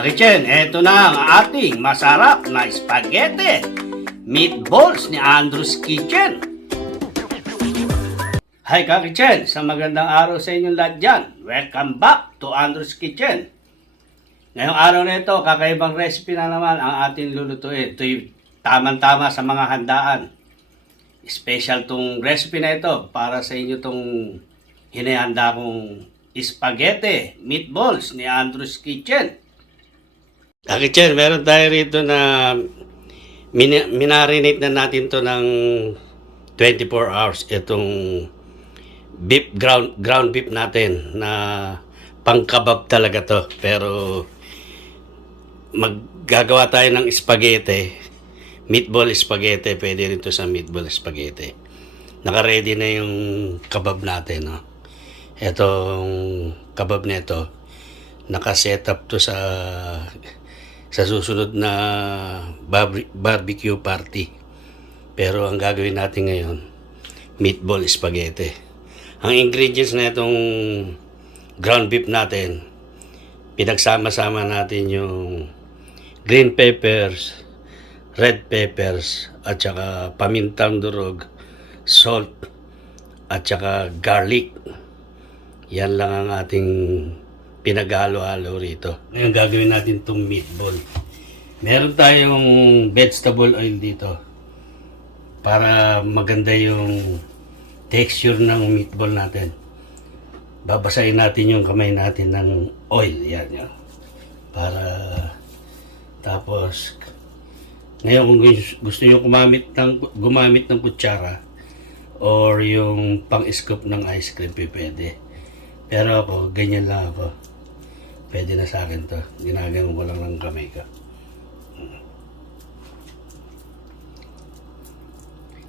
Karichen, eto na ang ating masarap na spaghetti meatballs ni Andrew's Kitchen. Hi Karichen, sa magandang araw sa inyong lahat dyan. Welcome back to Andrew's Kitchen. Ngayong araw na ito, kakaibang recipe na naman ang ating lulutuin. Ito'y tamang-tama sa mga handaan. Special tong recipe na ito para sa inyo tong hinihanda kong spaghetti meatballs ni Andrew's Kitchen. Kitchen, meron tayo rito na minarinate na natin to ng 24 hours. Itong beef, ground beef natin na pangkabab talaga to. Pero maggagawa tayo ng spaghetti, meatball spaghetti. Pwede rin to sa meatball spaghetti. Naka-ready na yung kabab natin. No? Itong kabab na ito, naka-set up to sa susunod na barbecue party. Pero ang gagawin natin ngayon, meatball spaghetti. Ang ingredients na itong ground beef natin, pinagsama-sama natin yung green peppers, red peppers, at saka pamintang durog, salt, at saka garlic. Yan lang ang ating pinaghalo-halo rito. Ngayon gagawin natin itong meatball. Meron tayong vegetable oil dito para maganda yung texture ng meatball natin. Babasahin natin yung kamay natin ng oil. Yan yan. Para tapos ngayon kung gusto nyo gumamit ng kutsara or yung pang-scoop ng ice cream, pwede. Pero ako, ganyan lang ako. Pwede na sa akin to. Ginagawa mo lang ng kamay ko.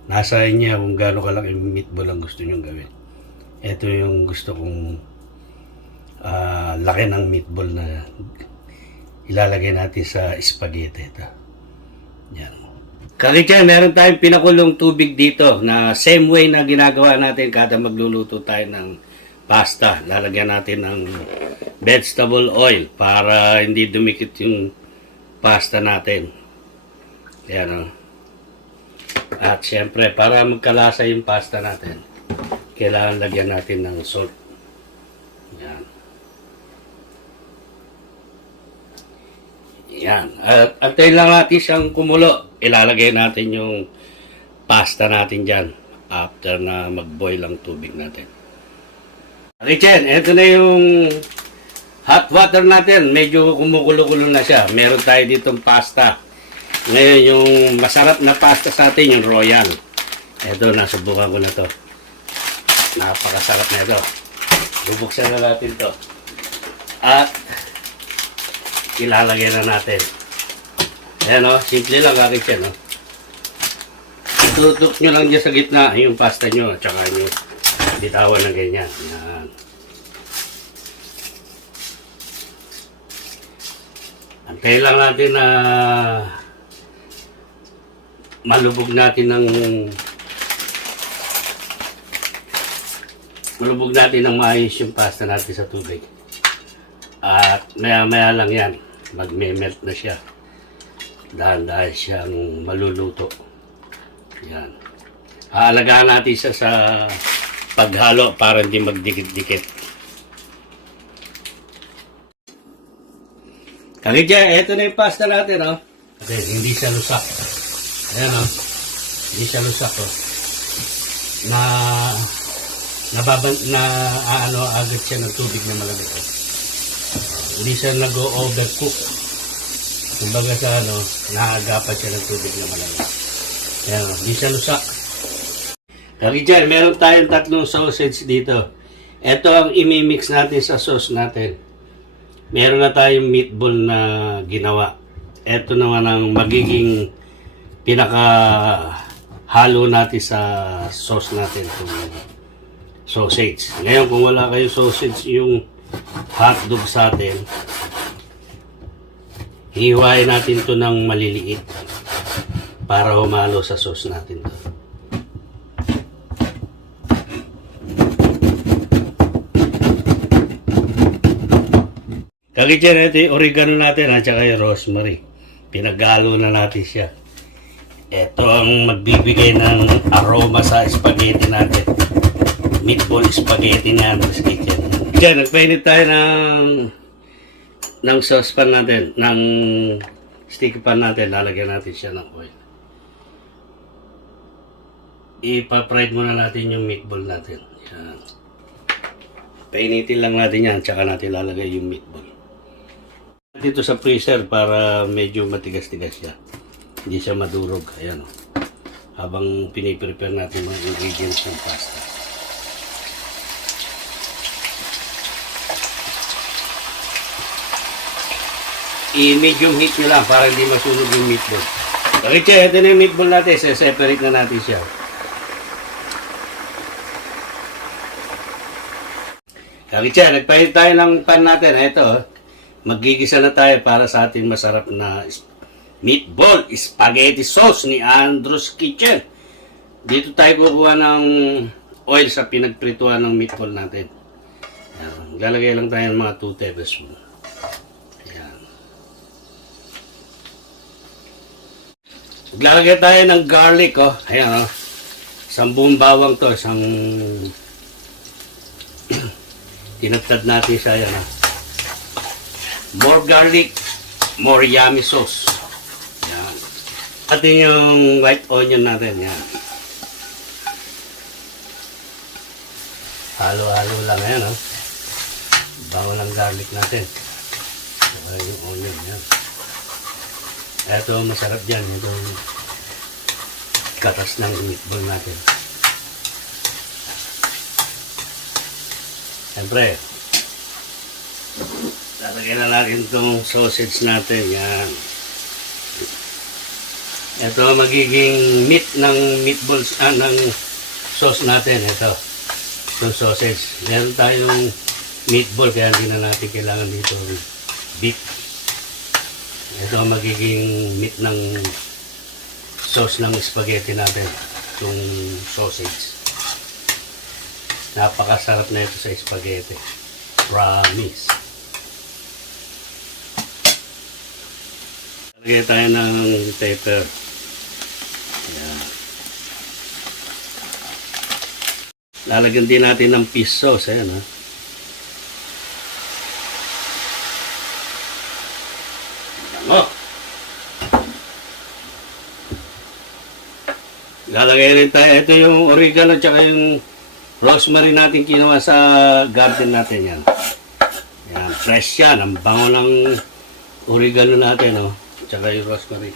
Nasa inyo kung gaano kalaki meatball ang gusto nyo gawin. Ito yung gusto kong laki ng meatball na ilalagay natin sa spaghetti. Ito. Yan. Kalikan, meron tayong pinakulong tubig dito na same way na ginagawa natin kada magluluto tayo ng pasta. Lalagyan natin ng vegetable oil para hindi dumikit yung pasta natin. Ayan o. At syempre, para magkalasa yung pasta natin, kailangan lagyan natin ng salt. Ayan. Ayan. At antayin lang natin siyang kumulo. Ilalagay natin yung pasta natin dyan after na mag-boil ang tubig natin. Kitchen, ito na yung hot water natin. Medyo kumukulo-kulo na siya. Meron tayo ditong pasta. Ngayon, yung masarap na pasta sa atin, yung royal. Ito, nasubukan ko na to. Napakasarap na ito. Bubuksan na natin to. At ilalagay na natin. Ayan o, simple lang kitchen. Tutok nyo lang dyan sa gitna yung pasta nyo. Tsaka nyo bitawan ng ganyan. Yan. Antayin lang natin na malubog natin ng maayos yung pasta natin sa tubig. At maya-maya lang yan. Magme-melt na siya. Dahan-dahan siyang maluluto. Yan. Haalagaan natin siya sa paghalo para hindi magdikit-dikit. Kagidya, ito na yung pasta natin, oh. Okay, hindi siya lusak. Ayan, oh. Hindi siya lusak, oh. Agad siya ng tubig na malamig, oh. Hindi siya nag-overcook. Kumbaga sa, naagapan siya ng tubig na malamig. Ayan, oh. Hindi siya lusak. Kagidya, meron tayong tatlong sausage dito. Ito ang imimix natin sa sauce natin. Meron na tayong meatball na ginawa. Ito naman ang magiging pinaka-halo natin sa sauce natin. Itong sausage. Ngayon, kung wala kayo sausage yung hotdog sa atin, hiwain natin to ng maliliit para humalo sa sauce natin to. Kakityan, ito yung oregano natin at saka yung rosemary. Pinagalo na natin siya. Ito ang magbibigay ng aroma sa spaghetti natin. Meatball spaghetti niya sa kitchen. Diyan, nagpainit tayo ng saucepan natin, ng sticky pan natin. Lalagyan natin siya ng oil. Ipa-fried muna natin yung meatball natin. Yan. Painitin lang natin yan, tsaka natin lalagay yung meatball. Dito sa freezer para medyo matigas-tigas siya. Hindi siya madurog. Ayan. Habang piniprepare natin mga ingredients ng pasta. I-medium heat nyo lang para hindi masunog yung meatball. Bakit siya? Ito na yung meatball natin. Separate na natin siya. Bakit siya? Nagpahinit tayo ng pan natin. Ito. Magigisa na tayo para sa ating masarap na meatball spaghetti sauce ni Andrew's Kitchen. Dito tayo kukuha ng oil sa pinagprituhan ng meatball natin. Ayan. Lalagay lang tayo ng mga 2 tablespoons. Ayan. Maglalagay tayo ng garlic. Oh. Ayan. Oh. Isang buong bawang to. Isang tinatad natin siya. Ayan. Oh. More garlic, more yummy sauce. Yan. Atin yung white onion natin. Yan. Halo-halo lang. Yan. Oh. Bago ng garlic natin. Saka yung onion. Yan. Ito masarap dyan. Itong katas ng meatball natin. Siyempre, lalagyan na natin itong sausage natin. Yan. Ito magiging meat ng meatballs, ng sauce natin. Ito. Itong sausage. Meron tayong meatball kaya hindi na natin kailangan dito beef. Ito magiging meat ng sauce ng spaghetti natin. Itong sausage. Napakasarap na ito sa spaghetti. Promise. Lagyan tayo ng pepper. Ayan. Lalagyan din natin ng fish sauce. Ayan, ha. Oh. Lalagay rin tayo. Ito yung oregano tsaka yung rosemary natin kinuha sa garden natin. Yan. Yan. Fresh yan. Ang bango ng oregano natin. Oh. Tsaka yung rosemary.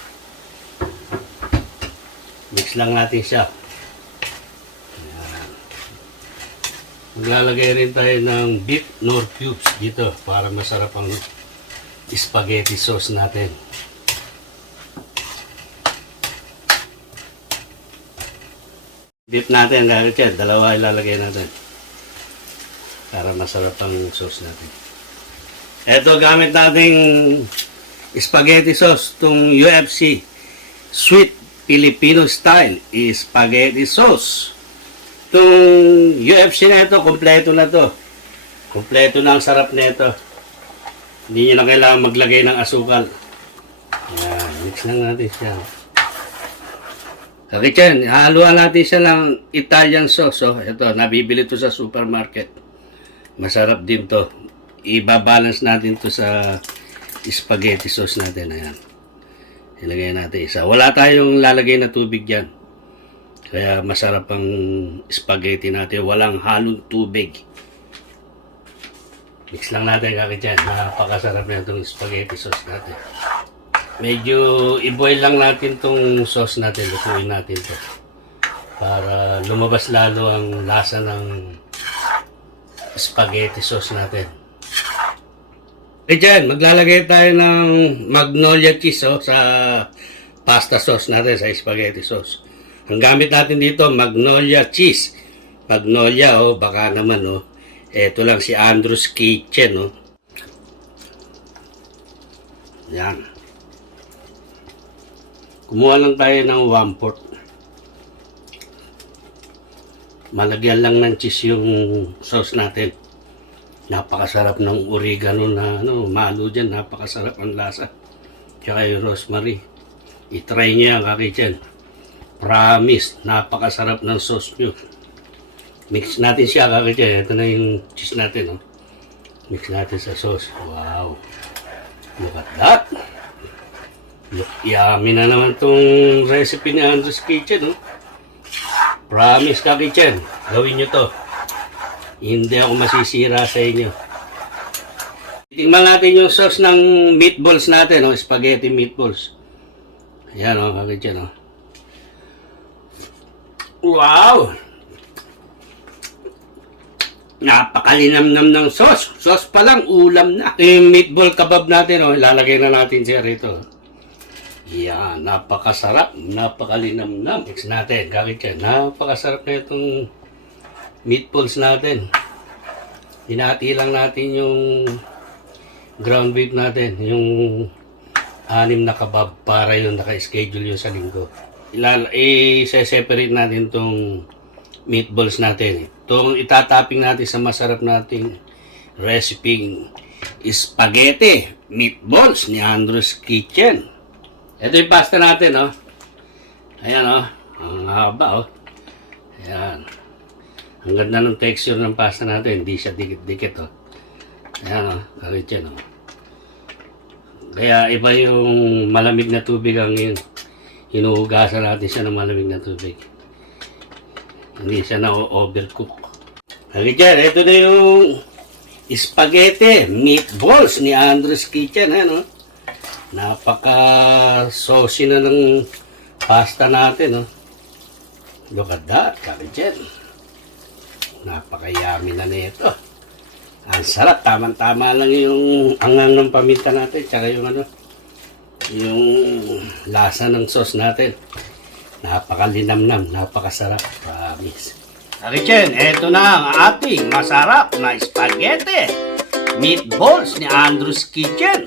Mix lang natin siya. Ayan. Maglalagay rin tayo ng beef nor cubes dito para masarap ang spaghetti sauce natin. Beef natin, dalawa ilalagay natin para masarap ang sauce natin. Ito gamit nating spaghetti sauce, itong UFC Sweet Filipino Style spaghetti sauce. Itong UFC na ito, kompleto na to. Kompleto na ang sarap na ito. Hindi nyo na kailangan maglagay ng asukal. Ayan, mix lang natin siya. Kakityan, haluan natin siya ng Italian sauce. Oh. Ito, nabibili to sa supermarket. Masarap din to. Ibabalance natin to sa spaghetti sauce natin. Ayan. Ilagay natin isa. Wala tayong lalagay na tubig dyan. Kaya masarap ang spaghetti natin. Walang halong tubig. Mix lang natin kakit yan. Napakasarap na itong spaghetti sauce natin. Medyo i-boil lang natin itong sauce natin. Lutuin natin ito. Para lumabas lalo ang lasa ng spaghetti sauce natin. Okay dyan, maglalagay tayo ng magnolia cheese sa pasta sauce natin, sa spaghetti sauce. Ang gamit natin dito, magnolia cheese. Magnolia, baka naman, Ito lang si Andrew's Kitchen, Yan. Kumuha lang tayo ng 1/4. Malagyan lang ng cheese yung sauce natin. Napakasarap ng oregano na malo dyan. Napakasarap ang lasa. Tsaka yung rosemary. I-try niyo yan, kakitchen. Promise, napakasarap ng sauce nyo. Mix natin siya, kakitchen. Ito na yung cheese natin. Mix natin sa sauce. Wow. Look at that. Look, yummy na naman tong recipe ni Andres Kitchen. Promise, kakitchen. Gawin nyo to. Hindi ako masisira sa inyo. Tingnan natin yung sauce ng meatballs natin, spaghetti meatballs. Ayan, kakitchen. Wow! Napakalinamnam ng sauce. Sauce pa lang, ulam na. Yung meatball kebab natin, ilalagay na natin siya rito. Yan, napakasarap. Napakalinamnam. Mix natin, kakitchen. Napakasarap na itong meatballs natin. Hinati lang natin yung ground beef natin, yung 6 na kebab para yung naka-schedule yun sa linggo. I-separate natin tong meatballs natin. Itong itatapping natin sa masarap nating recipe spaghetti meatballs ni Andres Kitchen. Ito yung pasta natin, Ayan, ang haba, Ayan. Ang ganda ng texture ng pasta natin. Hindi siya dikit-dikit, Ayan, kakitchen, Kaya iba yung malamig na tubig ang hinuhugasan natin siya ng malamig na tubig. Hindi siya na-overcook. Kakitchen, ito na yung spaghetti meatballs ni Andres Kitchen, Napaka-saucy na ng pasta natin, Look at that, kakitchen. Napaka-yummy na nito. Ang sarap, tama-tama lang yung angang ng paminta natin, tsaka yung yung lasa ng sauce natin. Napakalinamnam, napakasarap, promise. Kakitchen, eto na ang ating masarap na spaghetti meatballs ni Andres Kitchen.